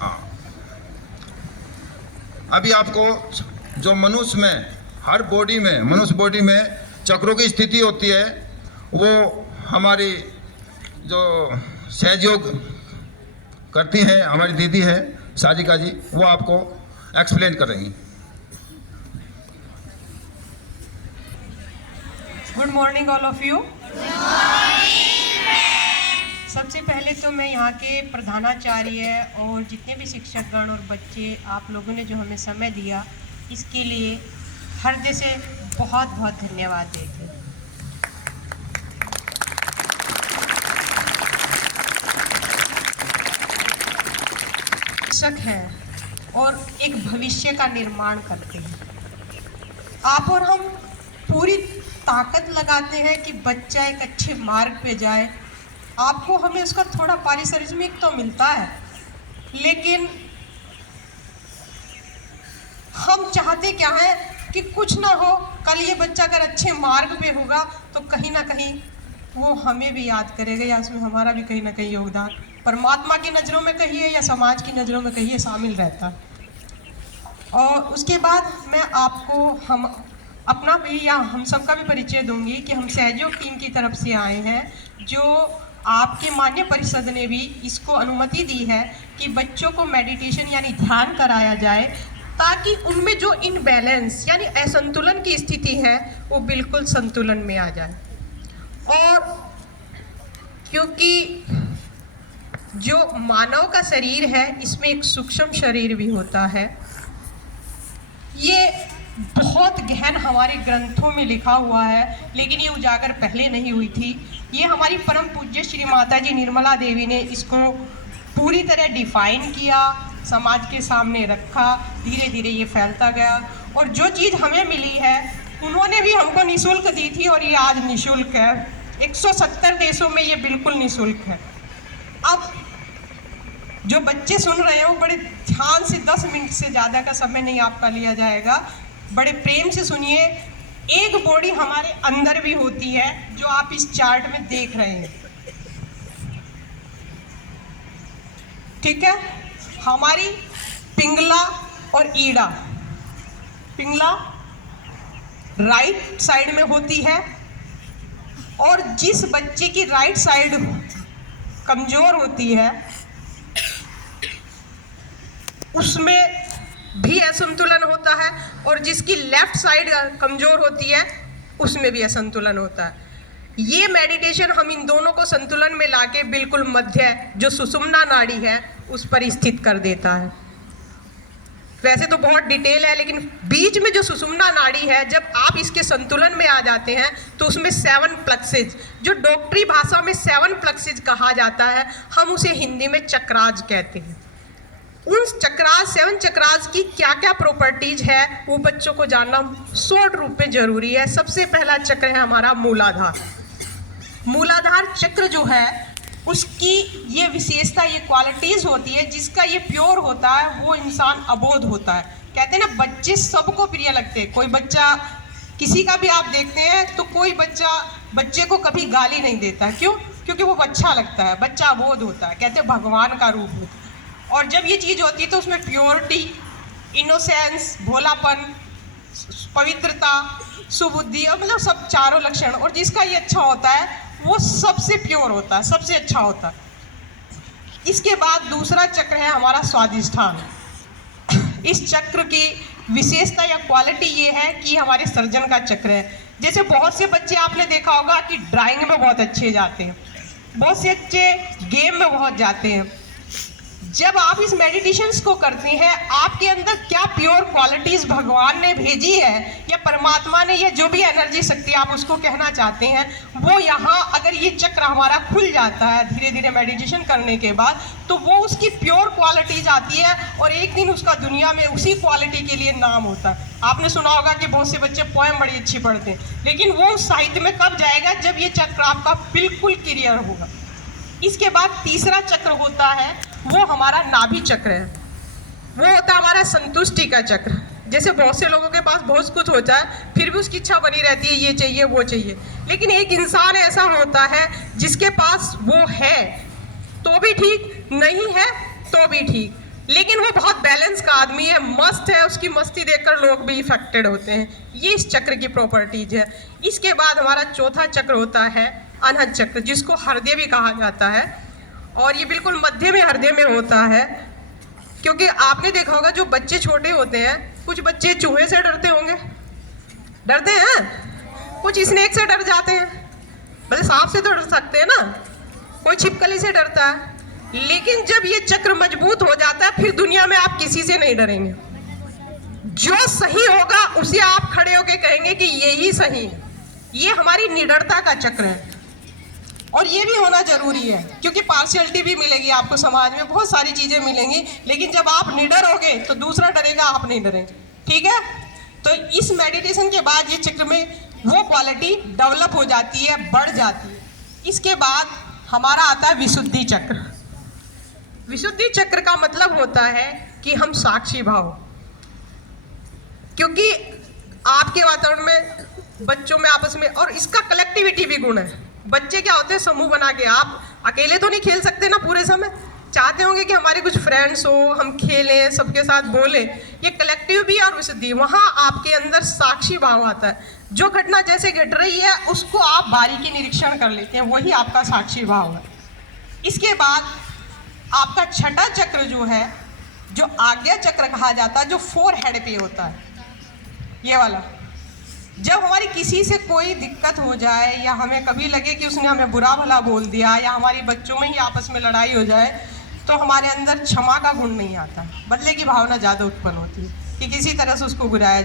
हाँ, अभी आपको जो मनुष्य में हर बॉडी में मनुष्य बॉडी में चक्रों की स्थिति होती है, वो हमारी जो सहयोग करती हैं हमारी दीदी है साजिका जी, वो आपको एक्सप्लेन कर रही हैं। Good morning all of you. सबसे पहले तो मैं यहाँ के प्रधानाचार्य और जितने भी शिक्षकगण और बच्चे, आप लोगों ने जो हमें समय दिया, इसके लिए हृदय से बहुत बहुत धन्यवाद देती हूँ। शिक्षक हैं और एक भविष्य का निर्माण करते हैं। आप और हम पूरी ताकत लगाते हैं कि बच्चा एक अच्छे मार्ग पे जाए। आपको हमें उसका थोड़ा पारिश्रमिक तो मिलता है, लेकिन हम चाहते क्या है कि कुछ ना हो, कल ये बच्चा अगर अच्छे मार्ग पे होगा तो कहीं ना कहीं वो हमें भी याद करेगा, या उसमें हमारा भी कहीं ना कहीं योगदान परमात्मा की नज़रों में कहिए या समाज की नज़रों में कहिए शामिल रहता। और उसके बाद मैं आपको हम अपना भी या हम सबका भी परिचय दूंगी कि हम सहयोग टीम की तरफ से आए हैं, जो आपके मान्य परिषद ने भी इसको अनुमति दी है कि बच्चों को मेडिटेशन यानी ध्यान कराया जाए, ताकि उनमें जो इनबैलेंस यानी असंतुलन की स्थिति है वो बिल्कुल संतुलन में आ जाए। और क्योंकि जो मानव का शरीर है, इसमें एक सूक्ष्म शरीर भी होता है। ये बहुत गहन हमारे ग्रंथों में लिखा हुआ है, लेकिन ये उजागर पहले नहीं हुई थी। ये हमारी परम पूज्य श्री माता जी निर्मला देवी ने इसको पूरी तरह डिफाइन किया, समाज के सामने रखा, धीरे धीरे ये फैलता गया। और जो चीज़ हमें मिली है उन्होंने भी हमको निःशुल्क दी थी, और ये आज निःशुल्क है। 170 देशों में ये बिल्कुल निःशुल्क है। अब जो बच्चे सुन रहे हैं वो बड़े ध्यान से, 10 मिनट से ज़्यादा का समय नहीं आपका लिया जाएगा, बड़े प्रेम से सुनिए। एक बॉडी हमारे अंदर भी होती है, जो आप इस चार्ट में देख रहे हैं, ठीक है। हमारी पिंगला और ईड़ा, पिंगला राइट साइड में होती है, और जिस बच्चे की राइट साइड कमज़ोर होती है उसमें भी असंतुलन होता है, और जिसकी लेफ्ट साइड कमज़ोर होती है उसमें भी असंतुलन होता है। ये मेडिटेशन हम इन दोनों को संतुलन में लाके बिल्कुल मध्य जो सुषुम्ना नाड़ी है उस पर स्थित कर देता है। वैसे तो बहुत डिटेल है, लेकिन बीच में जो सुषुम्ना नाड़ी है, जब आप इसके संतुलन में आ जाते हैं तो उसमें 7 प्लक्सेज, जो डॉक्टरी भाषा में 7 प्लक्सेज कहा जाता है, हम उसे हिंदी में चक्राज कहते हैं। उन चक्रास 7 चक्रास की क्या क्या प्रॉपर्टीज है वो बच्चों को जानना शॉर्ट रूप में जरूरी है। सबसे पहला चक्र है हमारा मूलाधार। मूलाधार चक्र जो है उसकी ये विशेषता, ये क्वालिटीज़ होती है, जिसका ये प्योर होता है वो इंसान अबोध होता है। कहते हैं ना, बच्चे सबको प्रिय लगते हैं। कोई बच्चा, किसी का भी आप देखते हैं तो कोई बच्चा बच्चे को कभी गाली नहीं देता। क्यों? क्योंकि वो अच्छा लगता है, बच्चा अबोध होता है, कहते हैं भगवान का रूप होता है। और जब ये चीज़ होती है तो उसमें प्योरिटी, इनोसेंस, भोलापन, पवित्रता, सुबुद्धि, और मतलब सब चारों लक्षण। और जिसका ये अच्छा होता है वो सबसे प्योर होता है, सबसे अच्छा होता है। इसके बाद दूसरा चक्र है हमारा स्वादिष्ठान। इस चक्र की विशेषता या क्वालिटी ये है कि हमारे सर्जन का चक्र है। जैसे बहुत से बच्चे आपने देखा होगा कि ड्राइंग में बहुत अच्छे जाते हैं, बहुत से बच्चे गेम में बहुत जाते हैं। जब आप इस मेडिटेशंस को करते हैं, आपके अंदर क्या प्योर क्वालिटीज़ भगवान ने भेजी है या परमात्मा ने, या जो भी एनर्जी शक्ति आप उसको कहना चाहते हैं, वो यहाँ अगर ये चक्र हमारा खुल जाता है धीरे धीरे मेडिटेशन करने के बाद, तो वो उसकी प्योर क्वालिटीज आती है, और एक दिन उसका दुनिया में उसी क्वालिटी के लिए नाम होता है। आपने सुना होगा कि बहुत से बच्चे पोएम बड़ी अच्छी पढ़ते हैं, लेकिन वो साहित्य में कब जाएगा? जब ये चक्र आपका बिल्कुल क्लियर होगा। इसके बाद तीसरा चक्र होता है वो हमारा नाभि चक्र है। वो होता है हमारा संतुष्टि का चक्र। जैसे बहुत से लोगों के पास बहुत कुछ होता है, फिर भी उसकी इच्छा बनी रहती है, ये चाहिए वो चाहिए। लेकिन एक इंसान ऐसा होता है जिसके पास वो है तो भी ठीक, नहीं है तो भी ठीक, लेकिन वो बहुत बैलेंस का आदमी है, मस्त है, उसकी मस्ती देखकर लोग भी इफेक्टेड होते हैं। ये इस चक्र की प्रॉपर्टीज है। इसके बाद हमारा चौथा चक्र होता है अनहद चक्र, जिसको हृदय भी कहा जाता है, और ये बिल्कुल मध्य में हृदय में होता है। क्योंकि आपने देखा होगा जो बच्चे छोटे होते हैं, कुछ बच्चे चूहे से डरते होंगे, डरते हैं, कुछ स्नेक से डर जाते हैं, मतलब सांप से तो डर सकते हैं ना, कोई छिपकली से डरता है। लेकिन जब ये चक्र मजबूत हो जाता है, फिर दुनिया में आप किसी से नहीं डरेंगे। जो सही होगा उसे आप खड़े होकर कहेंगे कि यही सही है। ये हमारी निडरता का चक्र है, और ये भी होना जरूरी है, क्योंकि पार्शियलिटी भी मिलेगी आपको समाज में, बहुत सारी चीजें मिलेंगी, लेकिन जब आप निडर होगे तो दूसरा डरेगा, आप नहीं डरेंगे। ठीक है, तो इस मेडिटेशन के बाद ये चक्र में वो क्वालिटी डेवलप हो जाती है, बढ़ जाती है। इसके बाद हमारा आता है विशुद्धि चक्र। विशुद्धि चक्र का मतलब होता है कि हम साक्षी भाव, क्योंकि आपके वातावरण में, बच्चों में आपस में, और इसका कलेक्टिविटी भी गुण है। बच्चे क्या होते हैं, समूह बना के, आप अकेले तो नहीं खेल सकते ना पूरे समय, चाहते होंगे कि हमारे कुछ फ्रेंड्स हो, हम खेलें, सबके साथ बोलें। ये कलेक्टिव भी और विशुद्धि, वहाँ आपके अंदर साक्षी भाव आता है। जो घटना जैसे घट रही है उसको आप बारीकी निरीक्षण कर लेते हैं, वही आपका साक्षी भाव है। इसके बाद आपका छठा चक्र जो है, जो आज्ञा चक्र कहा जाता है, जो 4 हेड पे होता है, ये वाला। जब हमारी किसी से कोई दिक्कत हो जाए, या हमें कभी लगे कि उसने हमें बुरा भला बोल दिया, या हमारी बच्चों में ही आपस में लड़ाई हो जाए, तो हमारे अंदर क्षमा का गुण नहीं आता, बदले की भावना ज़्यादा उत्पन्न होती है कि किसी तरह से उसको गिराया